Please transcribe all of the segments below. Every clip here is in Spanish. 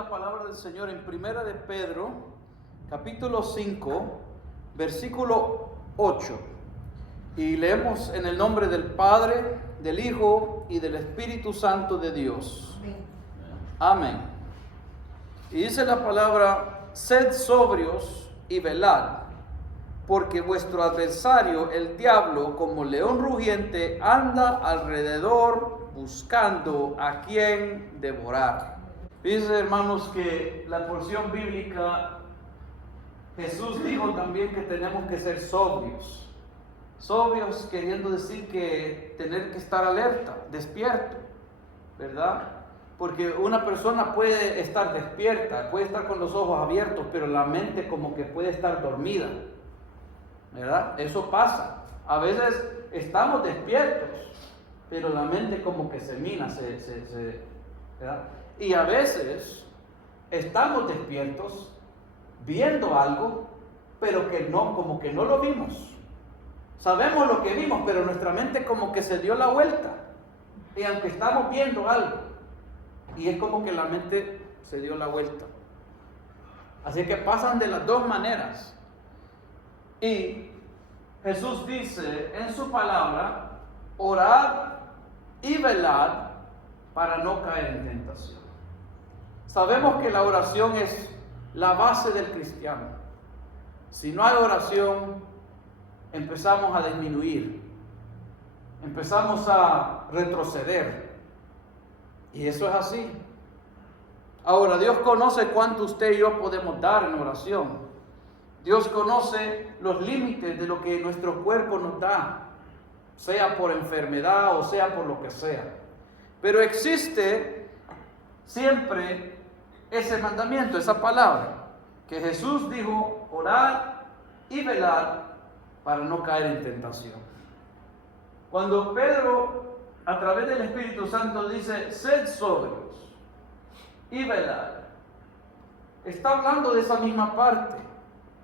la palabra del Señor en Primera de Pedro, capítulo 5, versículo 8. Y leemos en el nombre del Padre, del Hijo y del Espíritu Santo de Dios. Amén. Y dice la palabra: sed sobrios y velad, porque vuestro adversario, el diablo, como león rugiente, anda alrededor buscando a quien devorar. Dice, hermanos, que la porción bíblica, Jesús dijo también que tenemos que ser sobrios. Sobrios queriendo decir que tener que estar alerta, despierto, ¿verdad? Porque una persona puede estar despierta, puede estar con los ojos abiertos, pero la mente como que puede estar dormida, ¿verdad? Eso pasa. A veces estamos despiertos, pero la mente como que se mina, ¿verdad? Y a veces estamos despiertos viendo algo, pero que no, como que no lo vimos. Sabemos lo que vimos, pero nuestra mente como que se dio la vuelta. Y aunque estamos viendo algo, y es como que la mente se dio la vuelta. Así que pasan de las dos maneras. Y Jesús dice en su palabra: orad y velad para no caer en tentación. Sabemos que la oración es la base del cristiano. Si no hay oración, empezamos a disminuir, empezamos a retroceder. Y eso es así. Ahora, Dios conoce cuánto usted y yo podemos dar en oración. Dios conoce los límites de lo que nuestro cuerpo nos da, sea por enfermedad o sea por lo que sea. Pero existe siempre ese mandamiento, esa palabra, que Jesús dijo: orad y velad para no caer en tentación. Cuando Pedro, a través del Espíritu Santo, dice: sed sobrios y velad, está hablando de esa misma parte.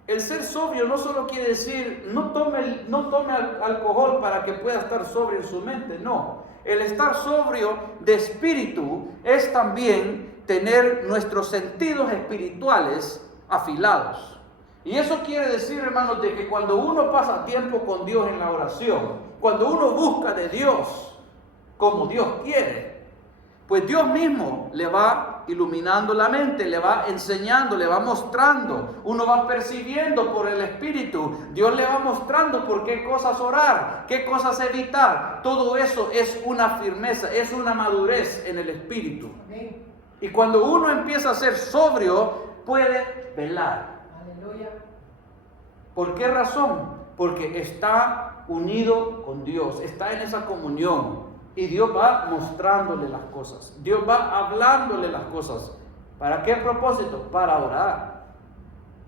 El ser sobrio no solo quiere decir no tome alcohol para que pueda estar sobrio en su mente, no. El estar sobrio de espíritu es también tener nuestros sentidos espirituales afilados. Y eso quiere decir, hermanos, de que cuando uno pasa tiempo con Dios en la oración, cuando uno busca de Dios como Dios quiere, pues Dios mismo le va iluminando la mente, le va enseñando, le va mostrando. Uno va percibiendo por el Espíritu. Dios le va mostrando por qué cosas orar, qué cosas evitar. Todo eso es una firmeza, es una madurez en el Espíritu. Y cuando uno empieza a ser sobrio, puede velar. Aleluya. ¿Por qué razón? Porque está unido con Dios, está en esa comunión. Y Dios va mostrándole las cosas. Dios va hablándole las cosas. ¿Para qué propósito? Para orar.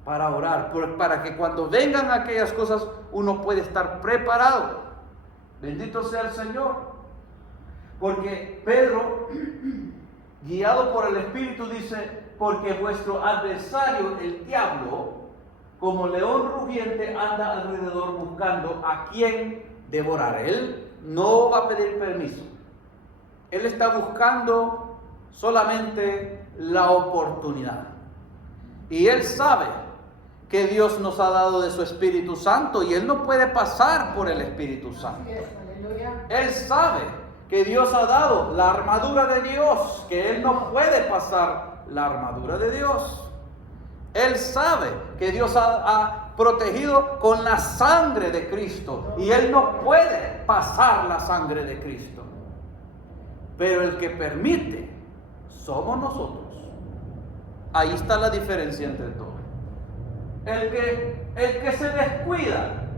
Para orar. Para que cuando vengan aquellas cosas uno puede estar preparado. Bendito sea el Señor. Porque Pedro, guiado por el Espíritu, dice: porque vuestro adversario, el diablo, como león rugiente, anda alrededor buscando a quien devorar. Él no va a pedir permiso. Él está buscando solamente la oportunidad. Y Él sabe que Dios nos ha dado de su Espíritu Santo y Él no puede pasar por el Espíritu Santo. Él sabe que Dios ha dado la armadura de Dios, que Él no puede pasar la armadura de Dios. Él sabe que Dios ha protegido con la sangre de Cristo y Él no puede pasar la sangre de Cristo. Pero el que permite somos nosotros. Ahí está la diferencia entre todos. El que se descuida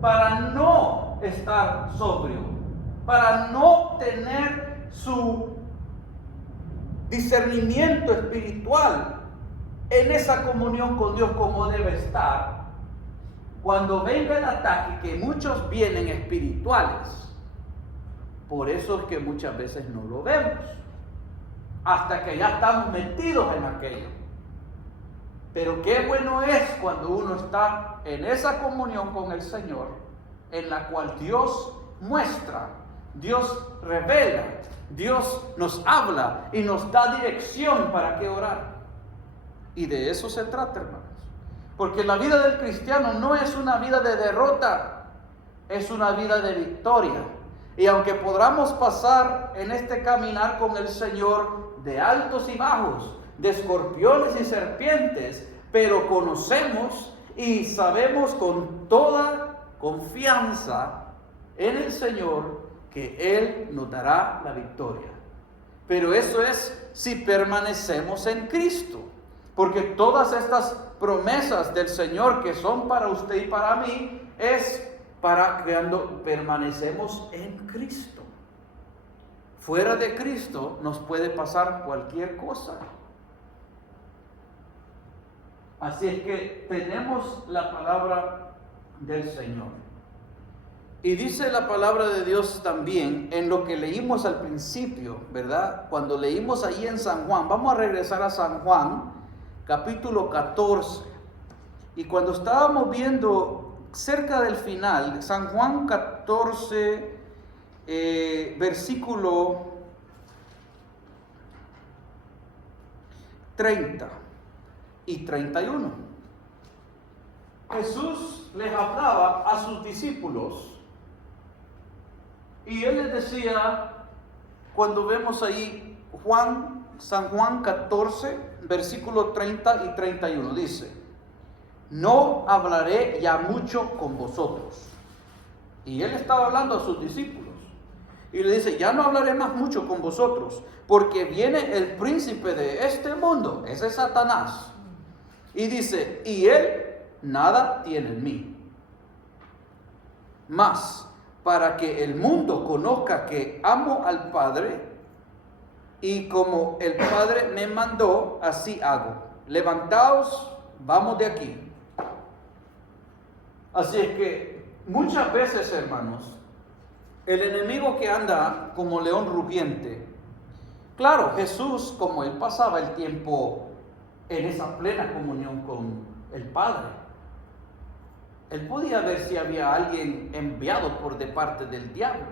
para no estar sobrio, para no tener su discernimiento espiritual en esa comunión con Dios como debe estar, cuando venga el ataque, que muchos vienen espirituales, por eso es que muchas veces no lo vemos, hasta que ya estamos metidos en aquello. Pero qué bueno es cuando uno está en esa comunión con el Señor, en la cual Dios muestra Dios revela, Dios nos habla y nos da dirección para qué orar. Y de eso se trata, hermanos. Porque la vida del cristiano no es una vida de derrota, es una vida de victoria. Y aunque podamos pasar en este caminar con el Señor de altos y bajos, de escorpiones y serpientes, pero conocemos y sabemos con toda confianza en el Señor que Él nos dará la victoria. Pero eso es si permanecemos en Cristo. Porque todas estas promesas del Señor que son para usted y para mí es para cuando permanecemos en Cristo. Fuera de Cristo nos puede pasar cualquier cosa. Así es que tenemos la palabra del Señor. Y dice la palabra de Dios también en lo que leímos al principio, ¿verdad? Cuando leímos allí en San Juan, vamos a regresar a San Juan, capítulo 14. Y cuando estábamos viendo cerca del final, San Juan 14, versículo 30 y 31. Jesús les hablaba a sus discípulos y Él les decía, cuando vemos ahí San Juan 14, versículo 30 y 31, dice: no hablaré ya mucho con vosotros. Y Él estaba hablando a sus discípulos y le dice: ya no hablaré más mucho con vosotros, porque viene el príncipe de este mundo, ese es Satanás. Y dice: y él nada tiene en mí, mas para que el mundo conozca que amo al Padre, y como el Padre me mandó, así hago. Levantaos, vamos de aquí. Así es que muchas veces, hermanos, el enemigo que anda como león rugiente, claro, Jesús, como Él pasaba el tiempo en esa plena comunión con el Padre, Él podía ver si había alguien enviado por de parte del diablo.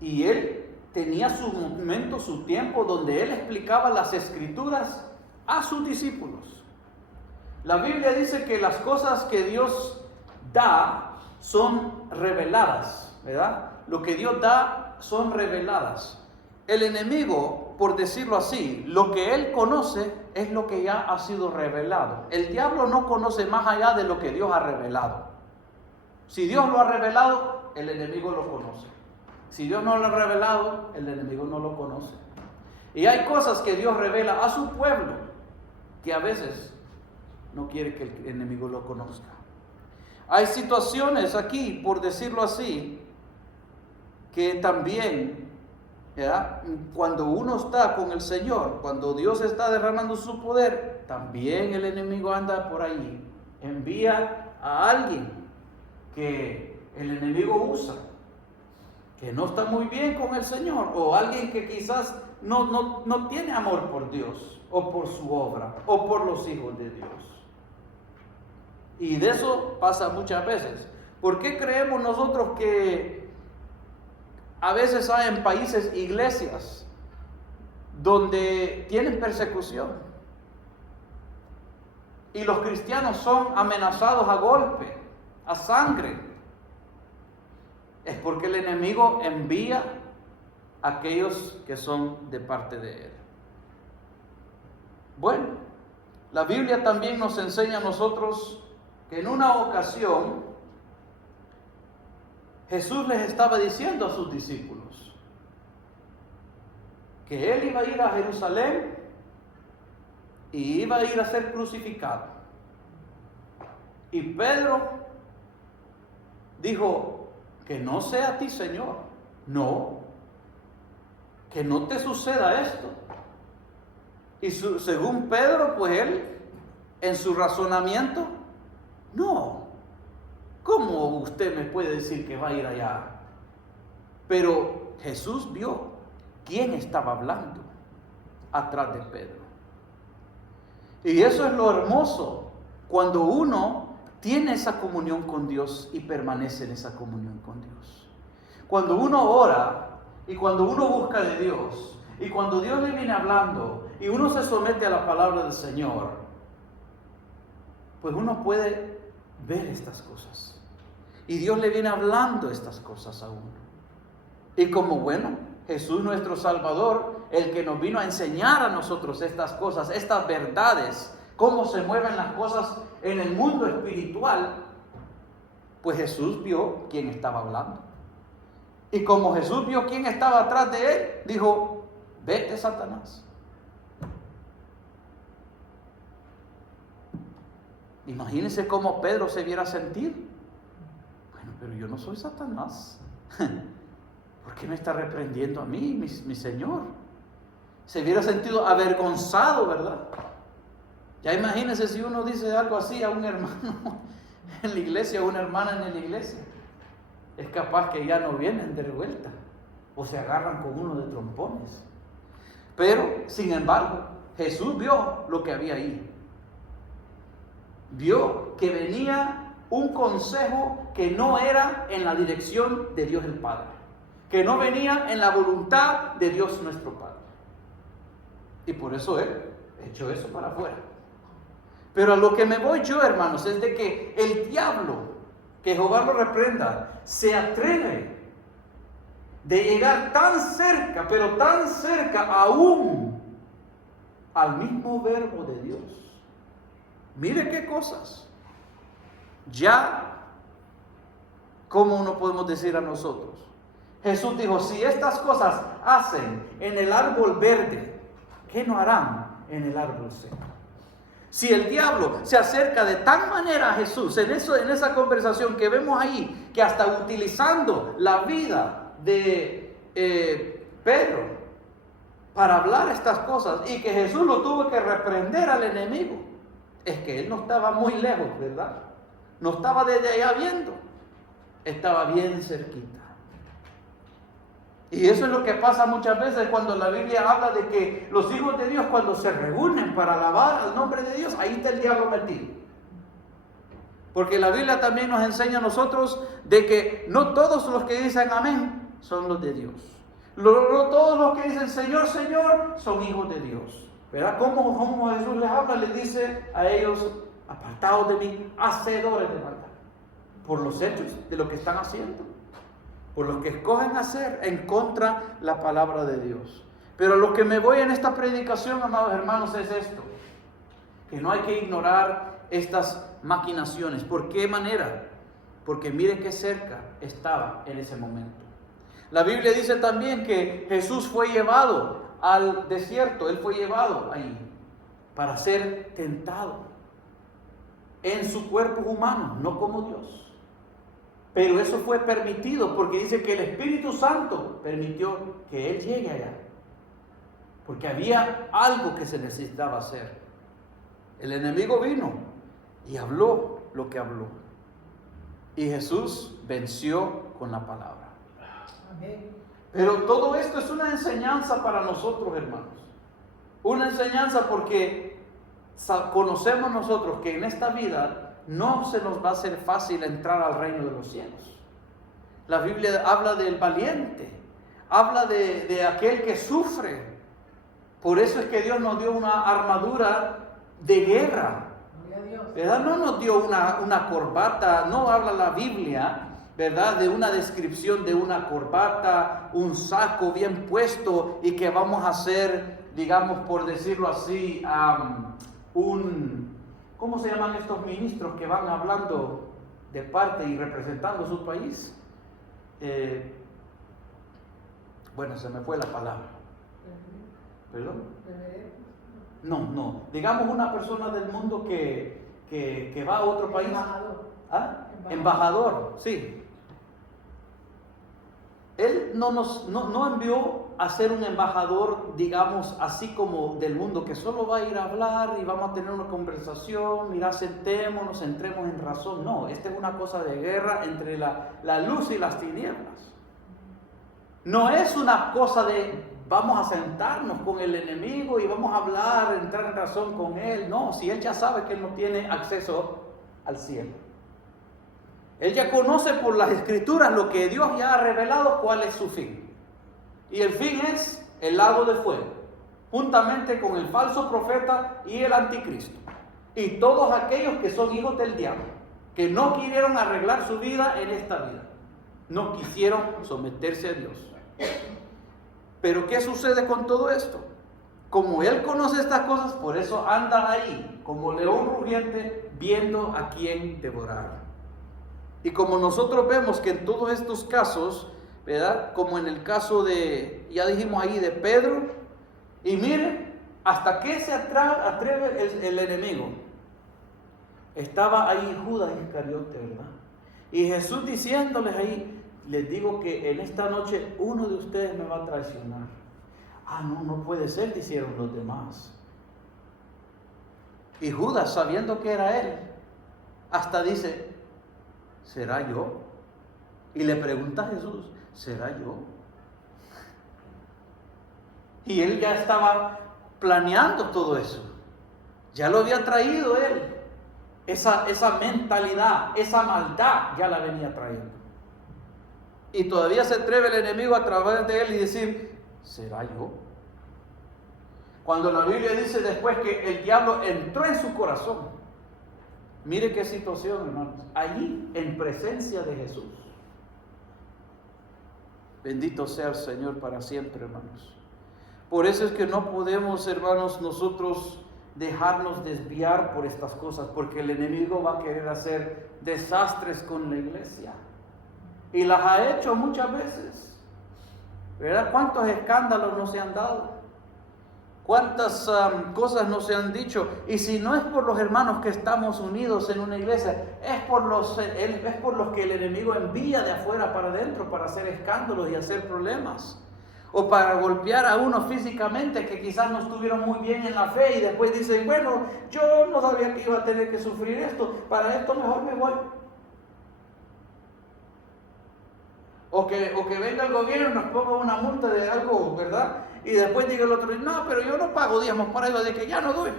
Y Él tenía su momento, su tiempo, donde Él explicaba las Escrituras a sus discípulos. La Biblia dice que las cosas que Dios da son reveladas, ¿verdad? Lo que Dios da son reveladas. El enemigo, por decirlo así, lo que él conoce es lo que ya ha sido revelado. El diablo no conoce más allá de lo que Dios ha revelado. Si Dios lo ha revelado, el enemigo lo conoce. Si Dios no lo ha revelado, el enemigo no lo conoce. Y hay cosas que Dios revela a su pueblo que a veces no quiere que el enemigo lo conozca. Hay situaciones aquí, por decirlo así, que también, ¿verdad?, cuando uno está con el Señor, cuando Dios está derramando su poder, también el enemigo anda por ahí. Envía a alguien que el enemigo usa, que no está muy bien con el Señor, o alguien que quizás no tiene amor por Dios, o por su obra, o por los hijos de Dios. Y de eso pasa muchas veces. ¿Por qué creemos nosotros que a veces hay en países iglesias donde tienen persecución y los cristianos son amenazados a golpe, a sangre? Es porque el enemigo envía a aquellos que son de parte de él. Bueno, la Biblia también nos enseña a nosotros que en una ocasión Jesús les estaba diciendo a sus discípulos que Él iba a ir a Jerusalén y iba a ir a ser crucificado. Y Pedro dijo: que no sea a ti, Señor. No, que no te suceda esto. Y según Pedro, pues él, en su razonamiento, no, ¿cómo usted me puede decir que va a ir allá? Pero Jesús vio quién estaba hablando atrás de Pedro. Y eso es lo hermoso, cuando uno tiene esa comunión con Dios y permanece en esa comunión con Dios. Cuando uno ora y cuando uno busca de Dios y cuando Dios le viene hablando y uno se somete a la palabra del Señor, pues uno puede ver estas cosas. Y Dios le viene hablando estas cosas a uno. Y como Jesús nuestro Salvador, el que nos vino a enseñar a nosotros estas cosas, estas verdades, cómo se mueven las cosas en el mundo espiritual, pues Jesús vio quién estaba hablando. Y como Jesús vio quién estaba atrás de él, dijo: vete, Satanás. Imagínense cómo Pedro se viera sentir. Bueno, pero yo no soy Satanás. ¿Por qué me está reprendiendo a mí, mi Señor? Se hubiera sentido avergonzado, ¿verdad? Ya imagínense si uno dice algo así a un hermano en la iglesia o una hermana en la iglesia. Es capaz que ya no vienen de vuelta o se agarran con uno de trompones. Pero, sin embargo, Jesús vio lo que había ahí. Vio que venía un consejo que no era en la dirección de Dios el Padre, que no venía en la voluntad de Dios nuestro Padre. Y por eso Él echó eso para afuera. Pero a lo que me voy yo, hermanos, es de que el diablo, que Jehová lo reprenda, se atreve de llegar tan cerca, pero tan cerca aún al mismo verbo de Dios. Mire qué cosas. Ya, ¿cómo no podemos decir a nosotros? Jesús dijo: si estas cosas hacen en el árbol verde, ¿qué no harán en el árbol seco? Si el diablo se acerca de tal manera a Jesús, en esa conversación que vemos ahí, que hasta utilizando la vida de Pedro para hablar estas cosas, y que Jesús lo tuvo que reprender al enemigo, es que él no estaba muy lejos, ¿verdad? No estaba desde allá viendo, estaba bien cerquita. Y eso es lo que pasa muchas veces cuando la Biblia habla de que los hijos de Dios, cuando se reúnen para alabar al nombre de Dios, ahí está el diablo metido. Porque la Biblia también nos enseña a nosotros de que no todos los que dicen amén son los de Dios. No todos los que dicen Señor, Señor son hijos de Dios. ¿Verdad? ¿Cómo Jesús les habla? Les dice a ellos: apartados de mí, hacedores de maldad. Por los hechos de lo que están haciendo, por lo que escogen hacer en contra la palabra de Dios. Pero lo que me voy en esta predicación, amados hermanos, es esto: que no hay que ignorar estas maquinaciones. ¿Por qué manera? Porque mire qué cerca estaba en ese momento. La Biblia dice también que Jesús fue llevado al desierto. Él fue llevado ahí para ser tentado en su cuerpo humano, no como Dios. Pero eso fue permitido porque dice que el Espíritu Santo permitió que Él llegue allá, porque había algo que se necesitaba hacer. El enemigo vino y habló lo que habló, y Jesús venció con la palabra. Amén. Pero todo esto es una enseñanza para nosotros, hermanos. Una enseñanza porque conocemos nosotros que en esta vida no se nos va a hacer fácil entrar al reino de los cielos. La Biblia habla del valiente, habla de aquel que sufre. Por eso es que Dios nos dio una armadura de guerra, ¿verdad? No nos dio una corbata. No habla la Biblia, ¿verdad?, de una descripción de una corbata, un saco bien puesto y que vamos a hacer, digamos, por decirlo así, ¿cómo se llaman estos ministros que van hablando de parte y representando su país? Bueno, se me fue la palabra. ¿Perdón? No. Digamos una persona del mundo que va a otro país. Embajador. ¿Ah? Embajador, sí. Él no envió a ser un embajador, digamos, así como del mundo, que solo va a ir a hablar y vamos a tener una conversación, mira, sentémonos, entremos en razón. No, esta es una cosa de guerra entre la luz y las tinieblas. No es una cosa de vamos a sentarnos con el enemigo y vamos a hablar, entrar en razón con él. No, si él ya sabe que él no tiene acceso al cielo. Él ya conoce por las escrituras lo que Dios ya ha revelado, cuál es su fin. Y el fin es el lago de fuego, juntamente con el falso profeta y el anticristo. Y todos aquellos que son hijos del diablo, que no quisieron arreglar su vida en esta vida. No quisieron someterse a Dios. Pero ¿qué sucede con todo esto? Como Él conoce estas cosas, por eso anda ahí, como león rugiente, viendo a quién devorar. Y como nosotros vemos que en todos estos casos, ¿verdad? Como en el caso de, ya dijimos ahí, de Pedro, y miren, hasta qué se atreve el enemigo. Estaba ahí Judas Iscariote, ¿verdad? Y Jesús diciéndoles ahí, les digo que en esta noche uno de ustedes me va a traicionar. Ah, no puede ser, dijeron los demás. Y Judas, sabiendo que era él, hasta dice, ¿será yo? Y le pregunta a Jesús, ¿será yo? Y él ya estaba planeando todo eso. Ya lo había traído él. Esa mentalidad, esa maldad ya la venía trayendo. Y todavía se atreve el enemigo a través de él y decir, ¿será yo? Cuando la Biblia dice después que el diablo entró en su corazón. Mire qué situación, hermanos. Allí, en presencia de Jesús. Bendito sea el Señor para siempre, hermanos. Por eso es que no podemos, hermanos, nosotros dejarnos desviar por estas cosas, porque el enemigo va a querer hacer desastres con la iglesia. Y las ha hecho muchas veces. ¿Verdad? ¿Cuántos escándalos no se han dado? ¿Cuántas cosas no se han dicho? Y si no es por los hermanos que estamos unidos en una iglesia, es por los que el enemigo envía de afuera para adentro para hacer escándalos y hacer problemas. O para golpear a uno físicamente que quizás no estuvieron muy bien en la fe y después dicen, bueno, yo no sabía que iba a tener que sufrir esto, para esto mejor me voy. O que venga el gobierno y nos ponga una multa de algo, ¿verdad? Y después diga el otro, no, pero yo no pago diezmos para eso, de que ya no doy.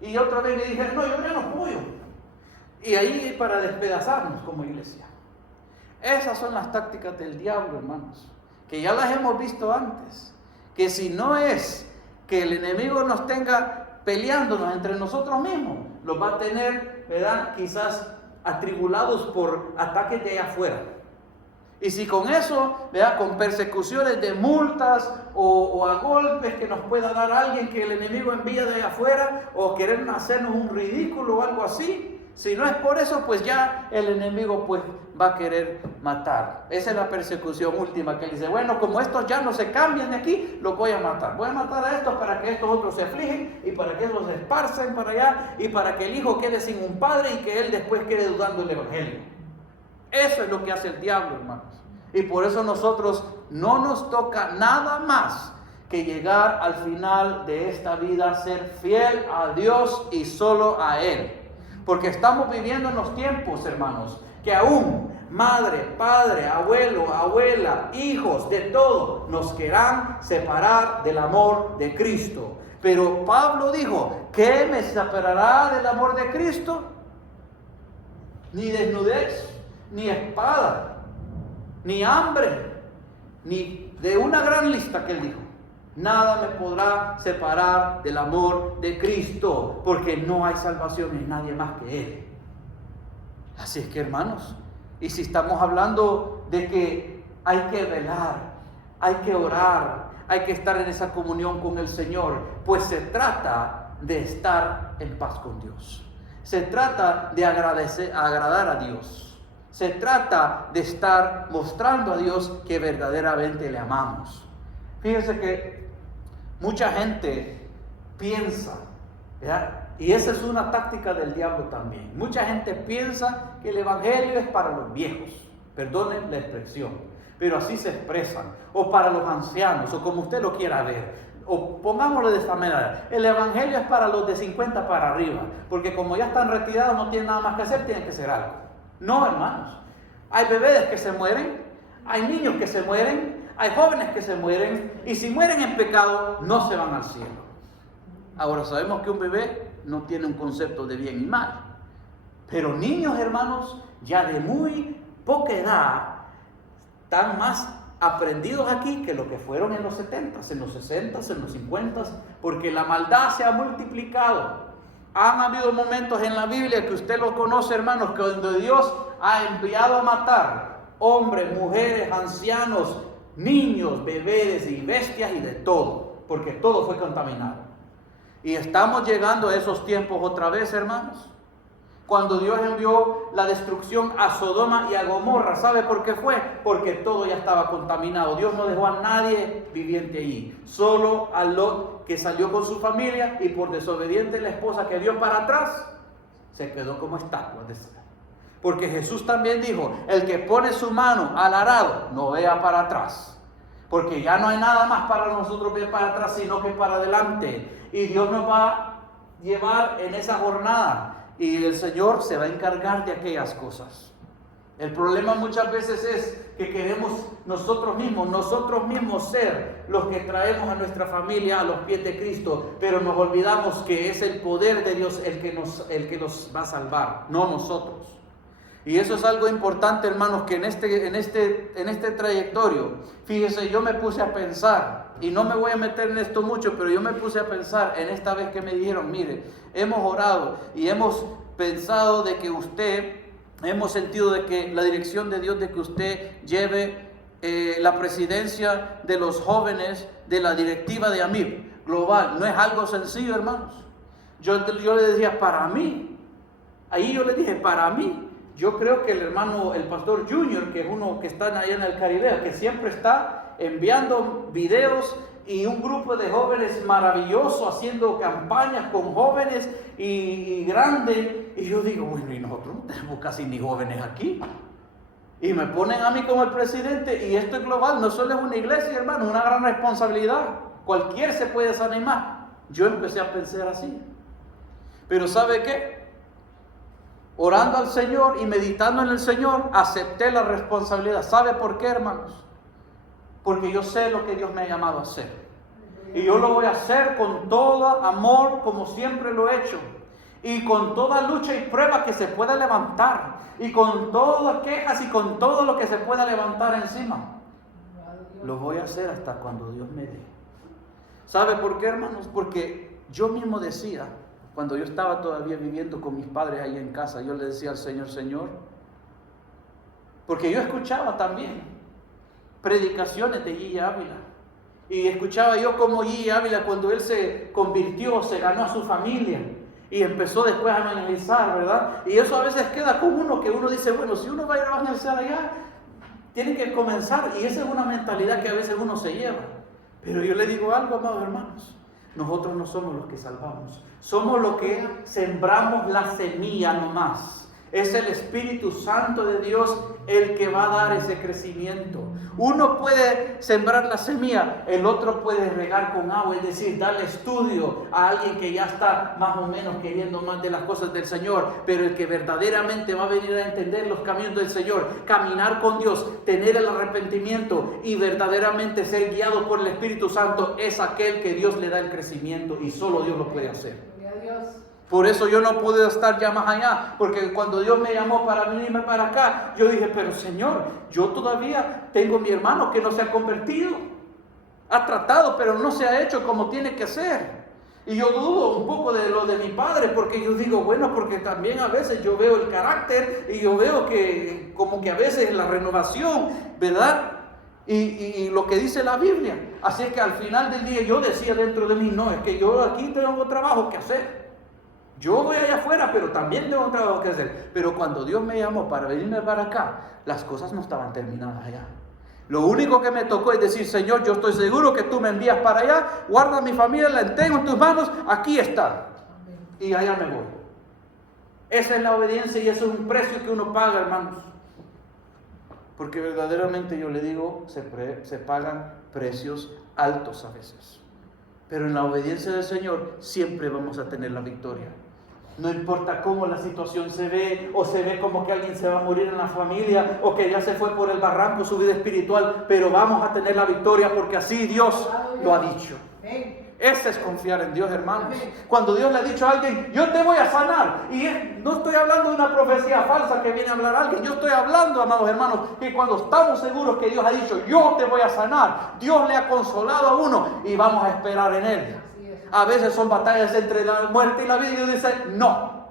Y otra vez le dije, no, yo ya no apoyo. Y ahí para despedazarnos como iglesia. Esas son las tácticas del diablo, hermanos, que ya las hemos visto antes. Que si no es que el enemigo nos tenga peleándonos entre nosotros mismos, los va a tener, ¿verdad? Quizás atribulados por ataques de allá afuera. Y si con eso, ¿verdad? Con persecuciones de multas o a golpes que nos pueda dar alguien que el enemigo envía de afuera, o querer hacernos un ridículo o algo así, si no es por eso, pues ya el enemigo pues va a querer matar. Esa es la persecución última, que él dice, bueno, como estos ya no se cambian de aquí, los voy a matar. Voy a matar a estos para que estos otros se afligen y para que estos se esparcen para allá y para que el hijo quede sin un padre y que él después quede dudando el evangelio. Eso es lo que hace el diablo, hermanos. Y por eso nosotros no nos toca nada más que llegar al final de esta vida, ser fiel a Dios y solo a Él. Porque estamos viviendo en los tiempos, hermanos, que aún madre, padre, abuelo, abuela, hijos, de todo, nos querrán separar del amor de Cristo. Pero Pablo dijo, ¿qué me separará del amor de Cristo? Ni desnudez, ni espada, ni hambre, ni de una gran lista que él dijo. Nada me podrá separar del amor de Cristo, porque no hay salvación en nadie más que Él. Así es que, hermanos, y si estamos hablando de que hay que velar, hay que orar, hay que estar en esa comunión con el Señor, pues se trata de estar en paz con Dios. Se trata de agradar a Dios. Se trata de estar mostrando a Dios que verdaderamente le amamos. Fíjense que mucha gente piensa, ¿verdad? Y esa es una táctica del diablo también. Mucha gente piensa que el evangelio es para los viejos, perdonen la expresión, pero así se expresan, o para los ancianos, o como usted lo quiera ver, o pongámoslo de esta manera, el evangelio es para los de 50 para arriba, porque como ya están retirados no tienen nada más que hacer, tienen que hacer algo. No, hermanos, hay bebés que se mueren, hay niños que se mueren, hay jóvenes que se mueren, y si mueren en pecado, no se van al cielo. Ahora sabemos que un bebé no tiene un concepto de bien y mal, Pero niños, hermanos, ya de muy poca edad, están más aprendidos aquí que lo que fueron en los 70s, en los 60s, en los 50s, porque la maldad se ha multiplicado. Han habido momentos en la Biblia que usted lo conoce, hermanos, que donde Dios ha enviado a matar hombres, mujeres, ancianos, niños, bebés y bestias y de todo, porque todo fue contaminado. Y estamos llegando a esos tiempos otra vez, hermanos. Cuando Dios envió la destrucción a Sodoma y a Gomorra, ¿sabe por qué fue? Porque todo ya estaba contaminado. Dios no dejó a nadie viviente allí, solo a Lot, que salió con su familia, y por desobediente la esposa que dio para atrás, se quedó como estatua de sal. Porque Jesús también dijo, el que pone su mano al arado, no vea para atrás. Porque ya no hay nada más para nosotros ver para atrás, sino que para adelante. Y Dios nos va a llevar en esa jornada. Y el Señor se va a encargar de aquellas cosas. El problema muchas veces es que queremos nosotros mismos ser los que traemos a nuestra familia a los pies de Cristo, pero nos olvidamos que es el poder de Dios el que nos va a salvar, no nosotros. Y eso es algo importante, hermanos, que en este trayectorio, fíjese, yo me puse a pensar, y no me voy a meter en esto mucho, pero yo me puse a pensar en esta vez que me dijeron, mire, hemos orado y hemos pensado de que hemos sentido de que la dirección de Dios de que usted lleve la presidencia de los jóvenes de la directiva de AMIP global. No es algo sencillo, hermanos. Yo le decía, para mí, ahí yo le dije, para mí, yo creo que el pastor Junior, que es uno que está allá en el Caribe, que siempre está enviando videos, y un grupo de jóvenes maravilloso haciendo campañas con jóvenes y grandes, y yo digo, bueno, y nosotros no tenemos casi ni jóvenes aquí, y me ponen a mí como el presidente, y esto es global, no solo es una iglesia, hermano, es una gran responsabilidad, cualquiera se puede desanimar. Yo empecé a pensar así, pero ¿sabe qué? Orando al Señor y meditando en el Señor, acepté la responsabilidad. ¿Sabe por qué, hermanos? Porque yo sé lo que Dios me ha llamado a hacer. Y yo lo voy a hacer con todo amor, como siempre lo he hecho. Y con toda lucha y prueba que se pueda levantar. Y con todas quejas y con todo lo que se pueda levantar encima. Lo voy a hacer hasta cuando Dios me dé. ¿Sabe por qué, hermanos? Porque yo mismo decía, cuando yo estaba todavía viviendo con mis padres ahí en casa, yo le decía al Señor, Señor, porque yo escuchaba también predicaciones de Gigi Ávila, y escuchaba yo como Gigi Ávila, cuando él se convirtió, se ganó a su familia, y empezó después a evangelizar, ¿verdad? Y eso a veces queda con uno, que uno dice, bueno, si uno va a ir a evangelizar allá, tiene que comenzar, y esa es una mentalidad que a veces uno se lleva. Pero yo le digo algo, amados hermanos, nosotros no somos los que salvamos, somos los que sembramos la semilla nomás. Es el Espíritu Santo de Dios el que va a dar ese crecimiento. Uno puede sembrar la semilla, el otro puede regar con agua, es decir, darle estudio a alguien que ya está más o menos queriendo más de las cosas del Señor, pero el que verdaderamente va a venir a entender los caminos del Señor, caminar con Dios, tener el arrepentimiento y verdaderamente ser guiado por el Espíritu Santo, es aquel que Dios le da el crecimiento, y solo Dios lo puede hacer. Por eso yo no pude estar ya más allá, porque cuando Dios me llamó para venirme para acá, yo dije, pero Señor, yo todavía tengo mi hermano que no se ha convertido. Ha tratado, pero no se ha hecho como tiene que ser. Y yo dudo un poco de lo de mi padre, porque yo digo, bueno, porque también a veces yo veo el carácter y yo veo que como que a veces la renovación, ¿verdad? Y lo que dice la Biblia. Así es que al final del día yo decía dentro de mí, no, es que yo aquí tengo trabajo que hacer. Yo voy allá afuera, pero también tengo un trabajo que hacer. Pero cuando Dios me llamó para venirme para acá, las cosas no estaban terminadas allá. Lo único que me tocó es decir, Señor, yo estoy seguro que tú me envías para allá, guarda a mi familia, la entrego en tus manos, aquí está. Y allá me voy. Esa es la obediencia, y eso es un precio que uno paga, hermanos. Porque verdaderamente yo le digo, se pagan precios altos a veces. Pero en la obediencia del Señor siempre vamos a tener la victoria. No importa cómo la situación se ve, o se ve como que alguien se va a morir en la familia, o que ya se fue por el barranco su vida espiritual, pero vamos a tener la victoria porque así Dios lo ha dicho. Ese es confiar en Dios, hermanos. Cuando Dios le ha dicho a alguien, yo te voy a sanar. Y no estoy hablando de una profecía falsa que viene a hablar a alguien. Yo estoy hablando, amados hermanos, que cuando estamos seguros que Dios ha dicho, yo te voy a sanar, Dios le ha consolado a uno y vamos a esperar en Él. A veces son batallas entre la muerte y la vida y Dios dice, no.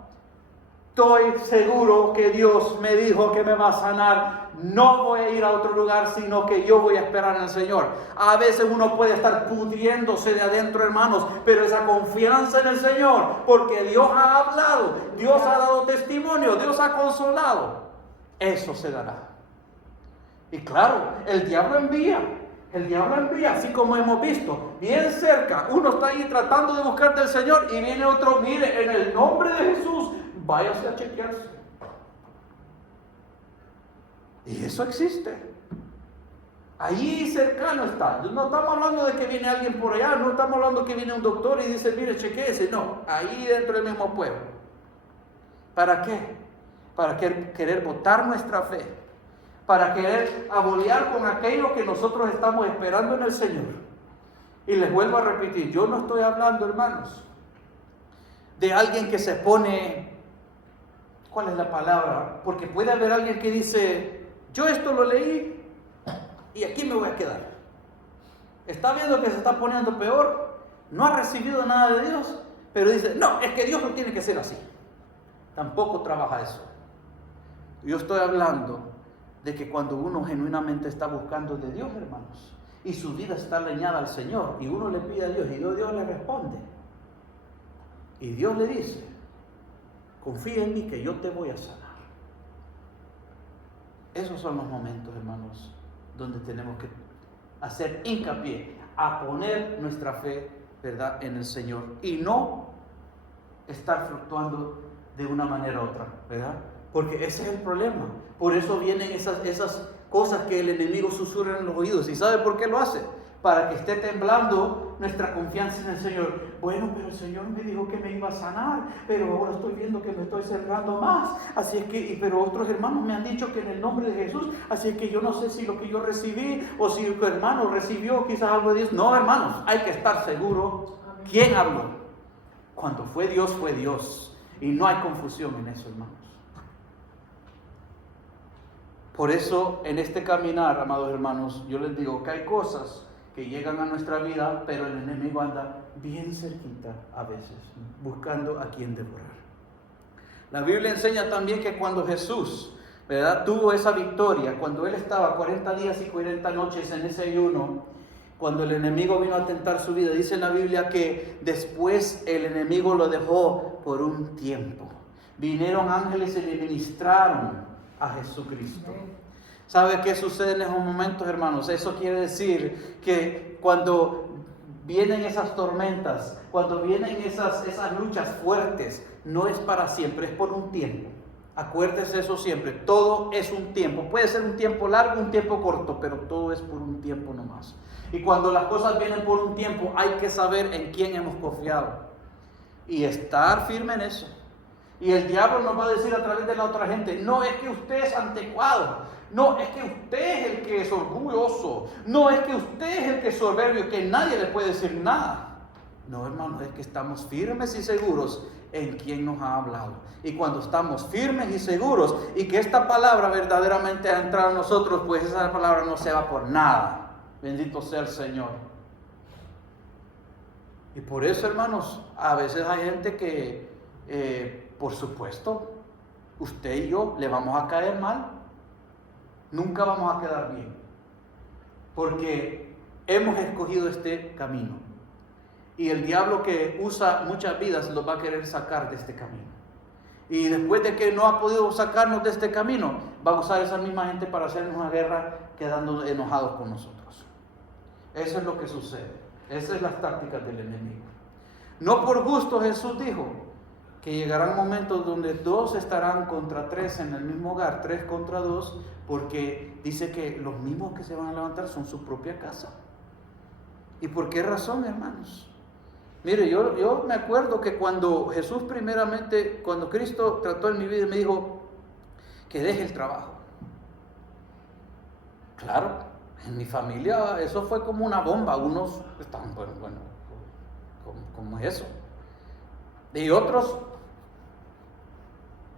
Estoy seguro que Dios me dijo que me va a sanar. No voy a ir a otro lugar, sino que yo voy a esperar en el Señor. A veces uno puede estar pudriéndose de adentro, hermanos, pero esa confianza en el Señor, porque Dios ha hablado, Dios ha dado testimonio, Dios ha consolado, eso se dará. Y claro, el diablo envía, así como hemos visto, bien cerca. Uno está ahí tratando de buscar del Señor y viene otro, mire, en el nombre de Jesús, váyase a chequearse. Y eso existe. Ahí cercano está. No estamos hablando de que viene alguien por allá, no estamos hablando que viene un doctor y dice, mire, chequéese. No, ahí dentro del mismo pueblo. ¿Para qué? Para querer botar nuestra fe. Para querer abolear con aquello que nosotros estamos esperando en el Señor. Y les vuelvo a repetir, yo no estoy hablando, hermanos, de alguien que se pone, ¿cuál es la palabra? Porque puede haber alguien que dice, yo esto lo leí y aquí me voy a quedar. Está viendo que se está poniendo peor, no ha recibido nada de Dios, pero dice, no, es que Dios no tiene que ser así. Tampoco trabaja eso. Yo estoy hablando de que cuando uno genuinamente está buscando de Dios, hermanos, y su vida está alineada al Señor, y uno le pide a Dios, y Dios le responde, y Dios le dice, confía en mí que yo te voy a sanar. Esos son los momentos, hermanos, donde tenemos que hacer hincapié, a poner nuestra fe, ¿verdad?, en el Señor, y no estar fluctuando de una manera u otra, ¿verdad? Porque ese es el problema. Por eso vienen esas cosas que el enemigo susurra en los oídos. ¿Y sabe por qué lo hace? Para que esté temblando nuestra confianza en el Señor. Bueno, pero el Señor me dijo que me iba a sanar, pero ahora estoy viendo que me estoy cerrando más. Así es que, pero otros hermanos me han dicho que en el nombre de Jesús, así es que yo no sé si lo que yo recibí o si el hermano recibió quizás algo de Dios. No, hermanos, hay que estar seguro. ¿Quién habló? Cuando fue Dios. Y no hay confusión en eso, hermanos. Por eso, en este caminar, amados hermanos, yo les digo que hay cosas que llegan a nuestra vida, pero el enemigo anda bien cerquita a veces, buscando a quien devorar. La Biblia enseña también que cuando Jesús, ¿verdad?, tuvo esa victoria, cuando Él estaba 40 días y 40 noches en ese ayuno, cuando el enemigo vino a tentar su vida, dice en la Biblia que después el enemigo lo dejó por un tiempo. Vinieron ángeles y le ministraron a Jesucristo. ¿Sabe qué sucede en esos momentos, hermanos? Eso quiere decir que cuando vienen esas tormentas, cuando vienen esas luchas fuertes, no es para siempre, es por un tiempo. Acuérdese eso siempre, todo es un tiempo. Puede ser un tiempo largo, un tiempo corto, pero todo es por un tiempo nomás. Y cuando las cosas vienen por un tiempo, hay que saber en quién hemos confiado y estar firme en eso. Y el diablo nos va a decir a través de la otra gente, no es que usted es anticuado, no es que usted es el que es orgulloso, no es que usted es el que es soberbio, que nadie le puede decir nada. No, hermano, es que estamos firmes y seguros en quien nos ha hablado. Y cuando estamos firmes y seguros y que esta palabra verdaderamente ha entrado en nosotros, pues esa palabra no se va por nada. Bendito sea el Señor. Y por eso, hermanos, a veces hay gente que, por supuesto, usted y yo le vamos a caer mal. Nunca vamos a quedar bien. Porque hemos escogido este camino. Y el diablo, que usa muchas vidas, los va a querer sacar de este camino. Y después de que no ha podido sacarnos de este camino, va a usar esa misma gente para hacernos una guerra, quedando enojados con nosotros. Eso es lo que sucede. Esas son las tácticas del enemigo. No por gusto Jesús dijo que llegarán momentos donde 2 estarán contra 3 en el mismo hogar, 3 contra 2, porque dice que los mismos que se van a levantar son su propia casa. ¿Y por qué razón, hermanos? Mire, yo me acuerdo que cuando Jesús primeramente, cuando Cristo trató en mi vida, me dijo que deje el trabajo. Claro, en mi familia eso fue como una bomba. Unos estaban, bueno, ¿Cómo es eso? Y otros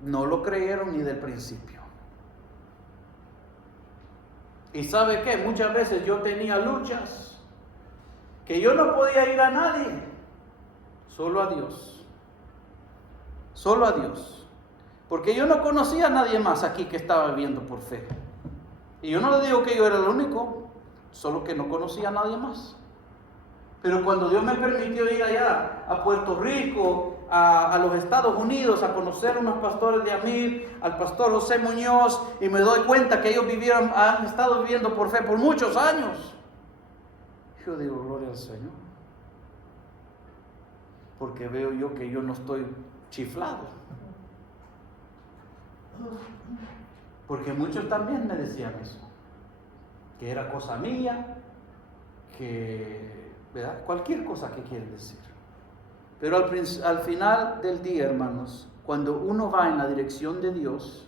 no lo creyeron ni del principio. ¿Y sabe qué? Muchas veces yo tenía luchas que yo no podía ir a nadie, solo a Dios. Solo a Dios. Porque yo no conocía a nadie más aquí que estaba viviendo por fe. Y yo no le digo que yo era el único, solo que no conocía a nadie más. Pero cuando Dios me permitió ir allá a Puerto Rico, a los Estados Unidos, a conocer a unos pastores de Amir, al pastor José Muñoz, y me doy cuenta que ellos han estado viviendo por fe por muchos años. Yo digo, gloria al Señor. Porque veo yo que yo no estoy chiflado. Porque muchos también me decían eso. Que era cosa mía, que, ¿verdad? Cualquier cosa que quieren decir. Pero al final del día, hermanos, cuando uno va en la dirección de Dios,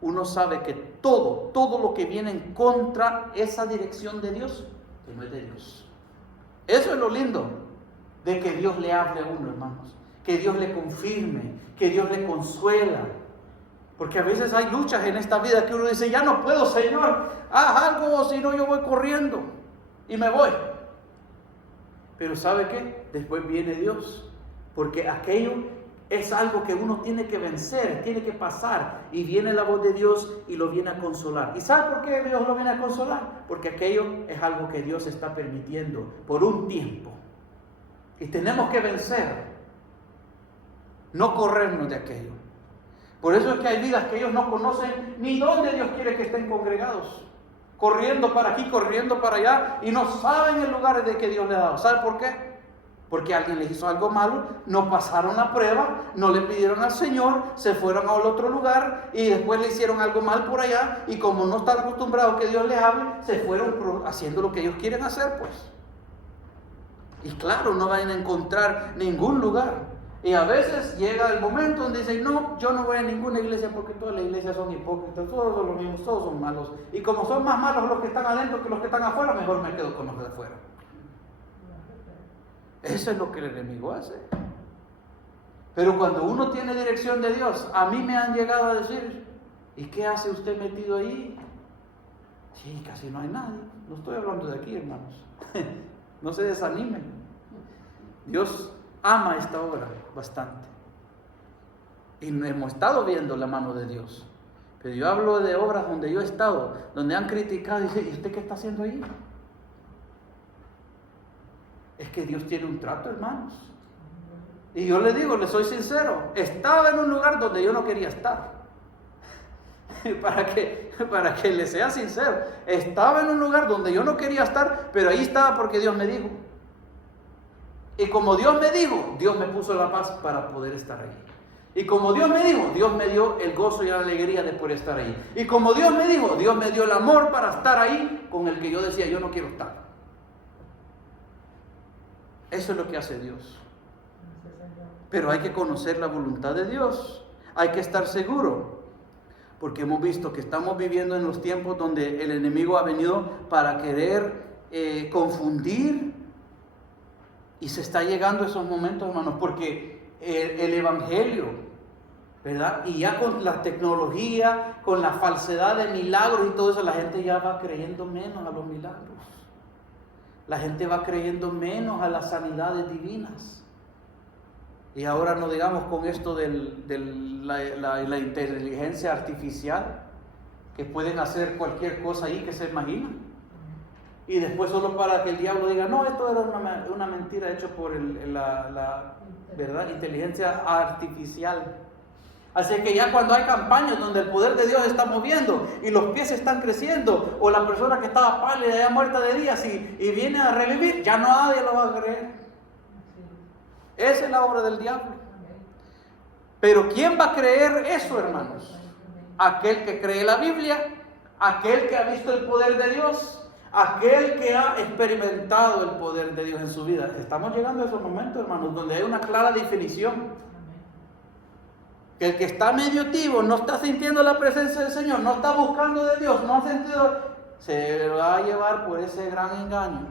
uno sabe que todo lo que viene en contra esa dirección de Dios, que no es de Dios. Eso es lo lindo de que Dios le hable a uno, hermanos. Que Dios le confirme, que Dios le consuela. Porque a veces hay luchas en esta vida que uno dice, ya no puedo, Señor, haz algo, si no yo voy corriendo y me voy. Pero ¿sabe qué? Después viene Dios, porque aquello es algo que uno tiene que vencer, tiene que pasar, y viene la voz de Dios y lo viene a consolar. ¿Y sabe por qué Dios lo viene a consolar? Porque aquello es algo que Dios está permitiendo por un tiempo, y tenemos que vencer, no corrernos de aquello. Por eso es que hay vidas que ellos no conocen ni dónde Dios quiere que estén congregados, corriendo para aquí, corriendo para allá, y no saben el lugar de que Dios les ha dado. ¿Sabe por qué? Porque alguien les hizo algo malo, no pasaron la prueba, no le pidieron al Señor, se fueron al otro lugar y después le hicieron algo mal por allá, y como no están acostumbrados a que Dios les hable, se fueron haciendo lo que ellos quieren hacer, pues. Y claro, no van a encontrar ningún lugar. Y a veces llega el momento donde dicen, no, yo no voy a ninguna iglesia porque todas las iglesias son hipócritas, todos son los mismos, todos son malos. Y como son más malos los que están adentro que los que están afuera, mejor me quedo con los de afuera. Eso es lo que el enemigo hace. Pero cuando uno tiene dirección de Dios, a mí me han llegado a decir, ¿y qué hace usted metido ahí? Sí, casi no hay nadie. No estoy hablando de aquí, hermanos. No se desanimen. Dios ama esta obra bastante. Y hemos estado viendo la mano de Dios. Pero yo hablo de obras donde yo he estado, donde han criticado y dicen, ¿y usted qué está haciendo ahí? Es que Dios tiene un trato, hermanos. Y yo le digo, le soy sincero, estaba en un lugar donde yo no quería estar. Para que le sea sincero, estaba en un lugar donde yo no quería estar, pero ahí estaba porque Dios me dijo. Y como Dios me dijo, Dios me puso la paz para poder estar ahí. Y como Dios me dijo, Dios me dio el gozo y la alegría de poder estar ahí. Y como Dios me dijo, Dios me dio el amor para estar ahí con el que yo decía, yo no quiero estar. Eso es lo que hace Dios. Pero hay que conocer la voluntad de Dios. Hay que estar seguro. Porque hemos visto que estamos viviendo en los tiempos donde el enemigo ha venido para querer confundir. Y se está llegando a esos momentos, hermanos, porque el evangelio, ¿verdad? Y ya con la tecnología, con la falsedad de milagros y todo eso, la gente ya va creyendo menos a los milagros. La gente va creyendo menos a las sanidades divinas. Y ahora no digamos con esto de la inteligencia artificial, que pueden hacer cualquier cosa ahí que se imaginan. Y después solo para que el diablo diga, no, esto era una mentira hecha por la ¿verdad? Inteligencia artificial. Así que ya cuando hay campañas donde el poder de Dios está moviendo y los pies están creciendo, o la persona que estaba pálida ya muerta de días y viene a revivir, ya nadie lo va a creer. Esa es la obra del diablo. Pero ¿quién va a creer eso, hermanos? Aquel que cree la Biblia, aquel que ha visto el poder de Dios, aquel que ha experimentado el poder de Dios en su vida. Estamos llegando a esos momentos, hermanos, donde hay una clara definición. Que el que está medio tibio, no está sintiendo la presencia del Señor, no está buscando de Dios, no ha sentido, se va a llevar por ese gran engaño.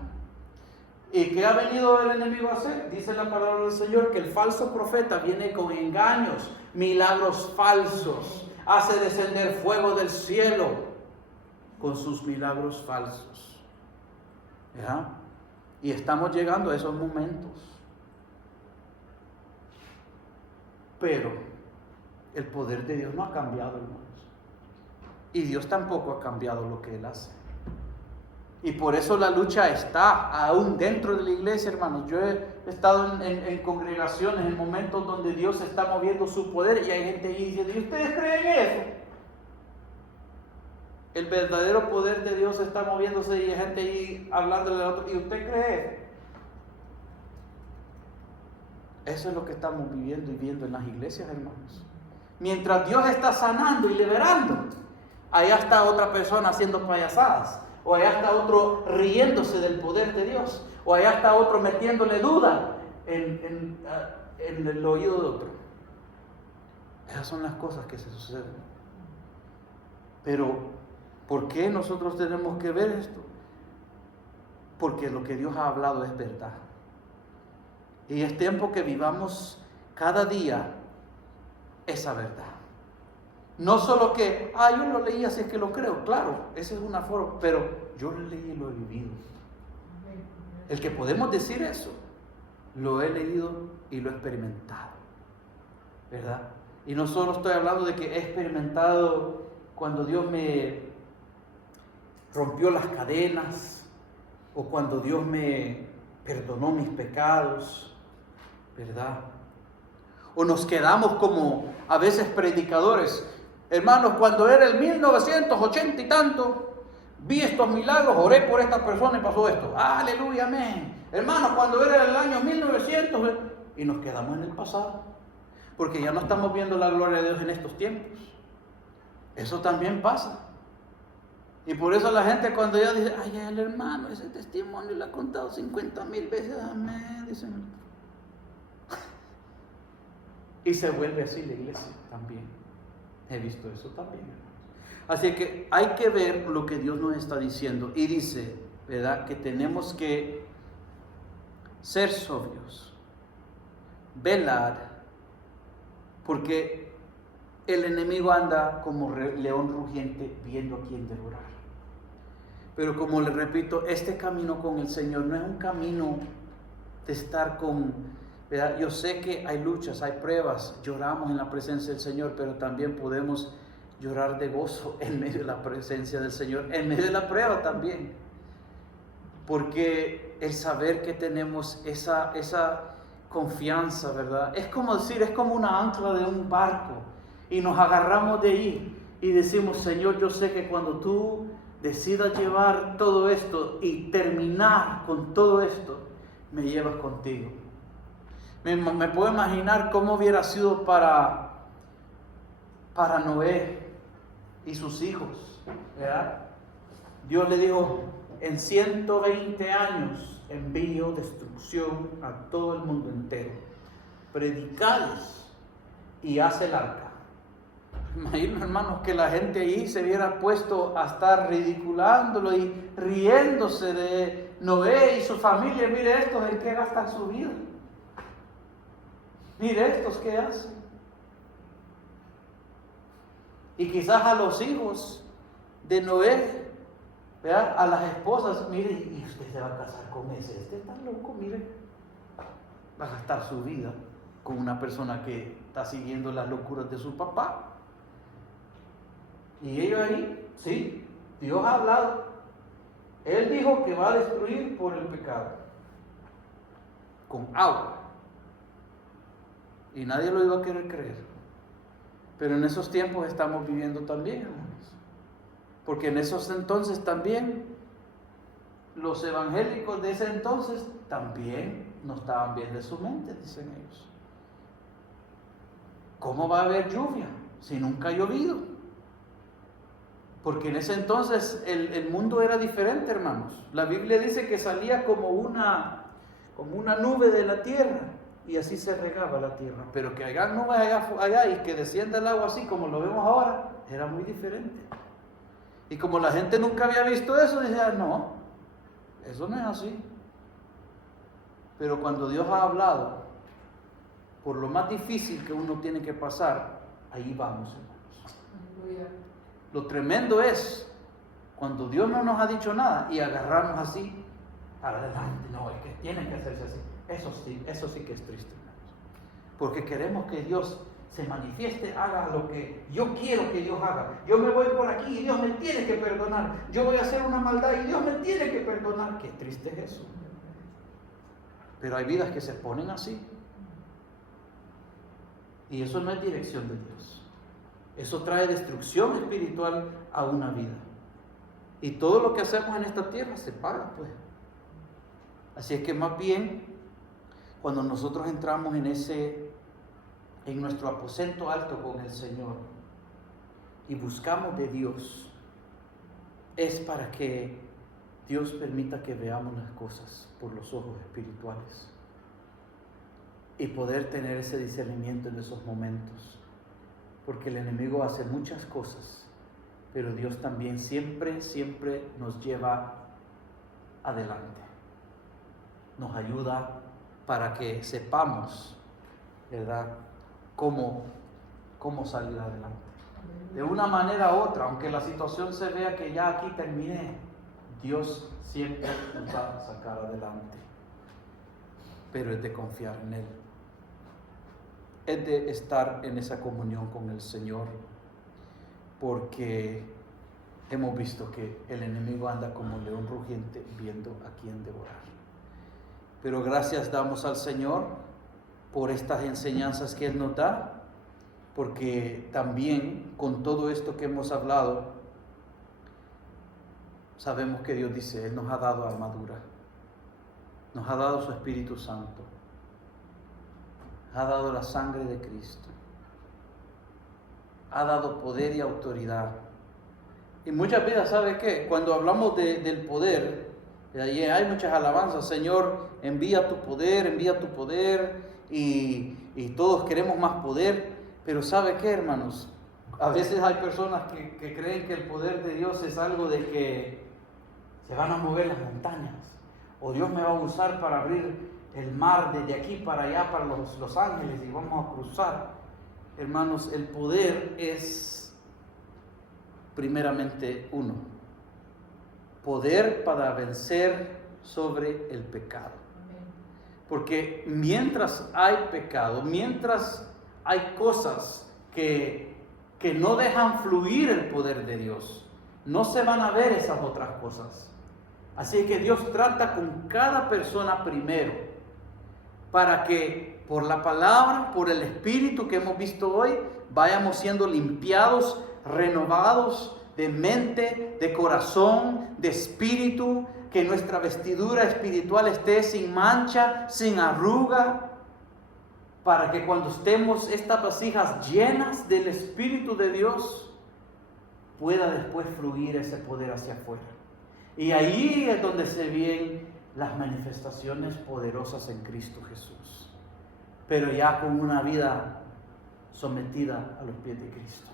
¿Y qué ha venido el enemigo a hacer? Dice la palabra del Señor que el falso profeta viene con engaños, milagros falsos, hace descender fuego del cielo con sus milagros falsos. ¿Ya? Y estamos llegando a esos momentos. Pero el poder de Dios no ha cambiado, hermanos. Y Dios tampoco ha cambiado lo que Él hace. Y por eso la lucha está aún dentro de la iglesia, hermanos. Yo he estado en congregaciones, en momentos donde Dios está moviendo su poder y hay gente ahí diciendo, ¿y ustedes creen eso? El verdadero poder de Dios está moviéndose y hay gente ahí hablándole al otro, ¿y usted cree eso? Eso es lo que estamos viviendo y viendo en las iglesias, hermanos. Mientras Dios está sanando y liberando, allá está otra persona haciendo payasadas. O allá está otro riéndose del poder de Dios. O allá está otro metiéndole duda en el oído de otro. Esas son las cosas que se suceden. Pero, ¿por qué nosotros tenemos que ver esto? Porque lo que Dios ha hablado es verdad. Y es tiempo que vivamos cada día esa verdad. No solo que, yo lo leí así es que lo creo, claro, esa es una forma, pero yo lo leí y lo he vivido. El que podemos decir eso, lo he leído y lo he experimentado, ¿verdad? Y no solo estoy hablando de que he experimentado cuando Dios me rompió las cadenas, o cuando Dios me perdonó mis pecados, ¿verdad? O nos quedamos como a veces predicadores. Hermanos, cuando era el 1980 y tanto, vi estos milagros, oré por esta persona y pasó esto. Aleluya, amén. Hermanos, cuando era el año 1900, y nos quedamos en el pasado. Porque ya no estamos viendo la gloria de Dios en estos tiempos. Eso también pasa. Y por eso la gente cuando ya dice, el hermano, ese testimonio lo ha contado 50,000 veces, amén, dicen. Y se vuelve así la iglesia también. He visto eso también. Así que hay que ver lo que Dios nos está diciendo. Y dice, ¿verdad?, que tenemos que ser sobrios, velar, porque el enemigo anda como león rugiente viendo a quién devorar. Pero como les repito, este camino con el Señor no es un camino de estar con, ¿verdad? Yo sé que hay luchas, hay pruebas, lloramos en la presencia del Señor, pero también podemos llorar de gozo en medio de la presencia del Señor, en medio de la prueba también. Porque el saber que tenemos esa confianza, ¿verdad? Es como decir, es como una ancla de un barco y nos agarramos de ahí y decimos, Señor, yo sé que cuando tú decidas llevar todo esto y terminar con todo esto, me llevas contigo. Me puedo imaginar cómo hubiera sido para Noé y sus hijos, ¿verdad? Dios le dijo, en 120 años envío destrucción a todo el mundo entero. Predicadles y haz el arca. Imagino, hermanos, que la gente ahí se hubiera puesto a estar ridiculándolo y riéndose de Noé y su familia. Mire estos en qué gastan su vida. Mire estos qué hacen. Y quizás a los hijos de Noé, ¿verdad?, a las esposas, mire, y usted se va a casar con ese. Este está loco, mire. Va a gastar su vida con una persona que está siguiendo las locuras de su papá. Y ellos ahí, sí, Dios ha hablado. Él dijo que va a destruir por el pecado, con agua. Y nadie lo iba a querer creer. Pero en esos tiempos estamos viviendo también, hermanos. Porque en esos entonces también, los evangélicos de ese entonces también no estaban bien de su mente, dicen ellos. ¿Cómo va a haber lluvia si nunca ha llovido? Porque en ese entonces el mundo era diferente, hermanos. La Biblia dice que salía como una nube de la tierra y así se regaba la tierra. Pero que haya nubes allá y que descienda el agua así como lo vemos ahora, era muy diferente. Y como la gente nunca había visto eso, decía, no, eso no es así. Pero cuando Dios ha hablado, por lo más difícil que uno tiene que pasar, ahí vamos, hermanos. Lo tremendo es cuando Dios no nos ha dicho nada y agarramos así, adelante, no, es que tiene que hacerse así. Eso sí que es triste, hermanos. Porque queremos que Dios se manifieste, haga lo que yo quiero que Dios haga. Yo me voy por aquí y Dios me tiene que perdonar. Yo voy a hacer una maldad y Dios me tiene que perdonar. Qué triste es eso. Pero hay vidas que se ponen así. Y eso no es dirección de Dios. Eso trae destrucción espiritual a una vida. Y todo lo que hacemos en esta tierra se paga, pues. Así es que más bien, cuando nosotros entramos en nuestro aposento alto con el Señor y buscamos de Dios, es para que Dios permita que veamos las cosas por los ojos espirituales y poder tener ese discernimiento en esos momentos, porque el enemigo hace muchas cosas, pero Dios también siempre nos lleva adelante, nos ayuda para que sepamos, ¿verdad?, cómo salir adelante. De una manera u otra, aunque la situación se vea que ya aquí terminé, Dios siempre nos va a sacar adelante. Pero es de confiar en Él. Es de estar en esa comunión con el Señor. Porque hemos visto que el enemigo anda como león rugiente viendo a quién devorar. Pero gracias damos al Señor por estas enseñanzas que Él nos da, porque también con todo esto que hemos hablado, sabemos que Dios dice, Él nos ha dado armadura, nos ha dado su Espíritu Santo, ha dado la sangre de Cristo, ha dado poder y autoridad. Y muchas veces, ¿sabe qué? Cuando hablamos del poder, hay muchas alabanzas, Señor, envía tu poder, y todos queremos más poder, pero ¿sabe qué, hermanos? A veces hay personas que creen que el poder de Dios es algo de que se van a mover las montañas, o Dios me va a usar para abrir el mar desde aquí para allá, para los ángeles, y vamos a cruzar. Hermanos, el poder es primeramente uno: poder para vencer sobre el pecado. Porque mientras hay pecado, mientras hay cosas que no dejan fluir el poder de Dios, no se van a ver esas otras cosas. Así que Dios trata con cada persona primero, para que por la palabra, por el Espíritu que hemos visto hoy, vayamos siendo limpiados, renovados de mente, de corazón, de espíritu, que nuestra vestidura espiritual esté sin mancha, sin arruga, para que cuando estemos estas vasijas llenas del Espíritu de Dios, pueda después fluir ese poder hacia afuera. Y ahí es donde se ven las manifestaciones poderosas en Cristo Jesús, pero ya con una vida sometida a los pies de Cristo.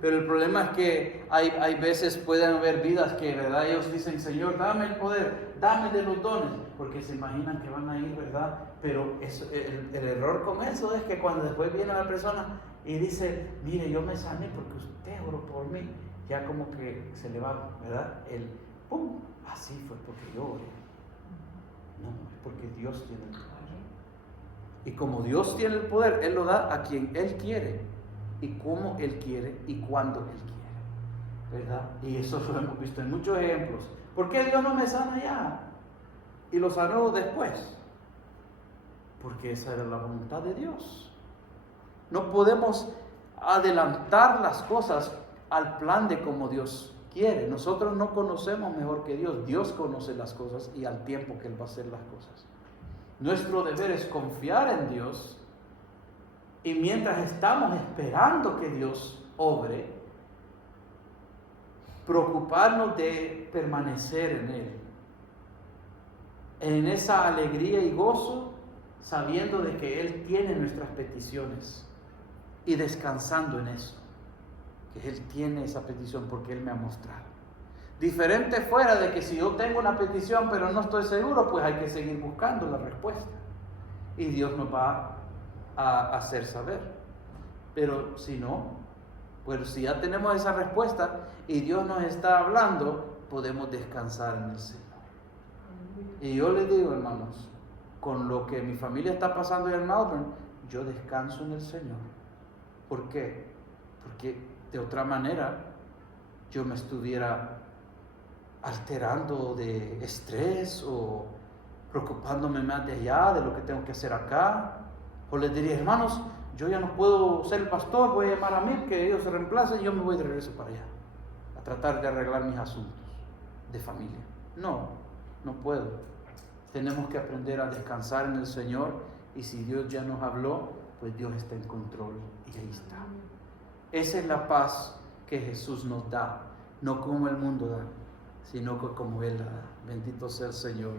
Pero el problema es que hay veces pueden haber vidas que, ¿verdad?, ellos dicen, Señor, dame el poder, dame de los dones, porque se imaginan que van a ir, ¿verdad? Pero el error con eso es que cuando después viene la persona y dice, mire, yo me sané porque usted oró por mí, ya como que se le va, ¿verdad?, ¡pum! Así fue porque yo oré. No, es porque Dios tiene el poder. Y como Dios tiene el poder, Él lo da a quien Él quiere, y como Él quiere, y cuando Él quiere, ¿verdad? Y eso lo hemos visto en muchos ejemplos. ¿Por qué Dios no me sana ya? Y lo sanó después. Porque esa era la voluntad de Dios. No podemos adelantar las cosas al plan de como Dios quiere. Nosotros no conocemos mejor que Dios. Dios conoce las cosas y al tiempo que Él va a hacer las cosas. Nuestro deber es confiar en Dios, y mientras estamos esperando que Dios obre, preocuparnos de permanecer en Él, en esa alegría y gozo, sabiendo de que Él tiene nuestras peticiones y descansando en eso, que Él tiene esa petición porque Él me ha mostrado. Diferente fuera de que si yo tengo una petición pero no estoy seguro, pues hay que seguir buscando la respuesta. Y Dios nos va a hacer saber. Pero si no, pues si ya tenemos esa respuesta y Dios nos está hablando, podemos descansar en el Señor. Y yo les digo, hermanos, con lo que mi familia está pasando en Melbourne, yo descanso en el Señor. ¿Por qué? Porque de otra manera yo me estuviera alterando de estrés o preocupándome más de allá, de lo que tengo que hacer acá. O les diría, hermanos, yo ya no puedo ser el pastor, voy a llamar a mí, que ellos se reemplacen y yo me voy de regreso para allá, a tratar de arreglar mis asuntos de familia. No, no puedo. Tenemos que aprender a descansar en el Señor, y si Dios ya nos habló, pues Dios está en control y ahí está. Esa es la paz que Jesús nos da, no como el mundo da, sino como Él la da. Bendito sea el Señor.